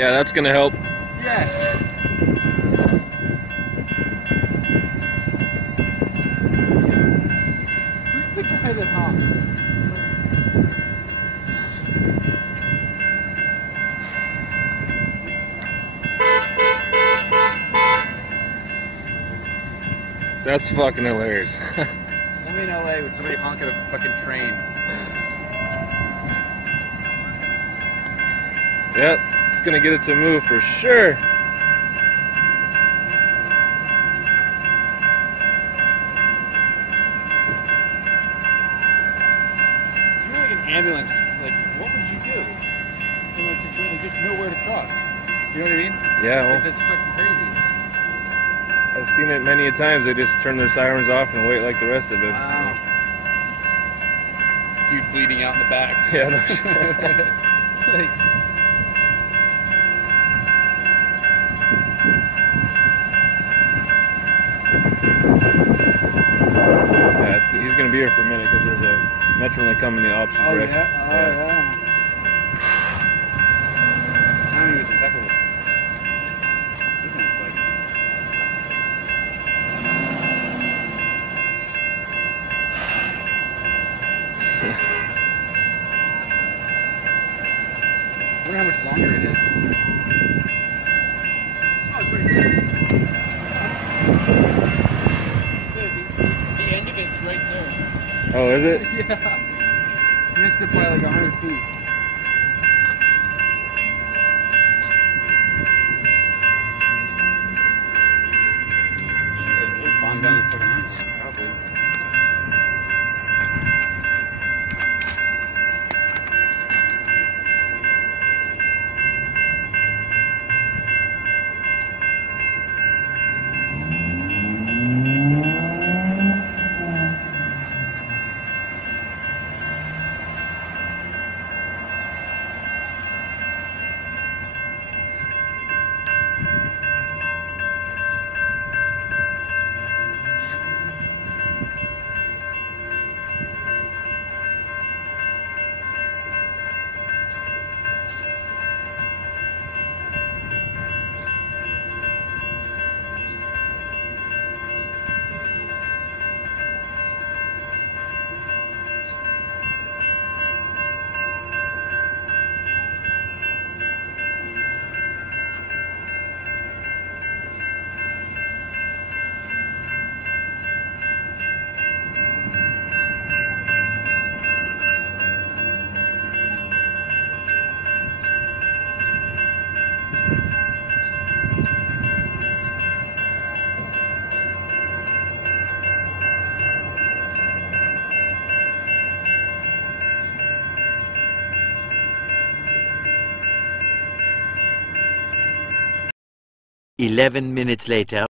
Yeah, that's gonna help. Yeah. Who's the guy that honked? That's fucking hilarious. Only in LA would somebody honk at a fucking train. Yep, it's gonna get it to move for sure. If you're like an ambulance, like what would you do? In that situation, like, there's nowhere to cross. You know what I mean? Yeah, well, Like, that's fucking crazy. I've seen it many a times. They just turn their sirens off and wait like the rest of it. Wow. Dude bleeding out in the back. Yeah, no shit. Like, Yeah, he's gonna be here for a minute because there's a Metrolink coming the opposite direction. Yeah. Oh, yeah. Timing was impeccable. This one's like... I wonder how much longer it is. Oh, it's right there. The end of it's right there. Oh, is it? Yeah. Missed it by like 100 feet. It bombed down the fucking line. Probably. "11 minutes later."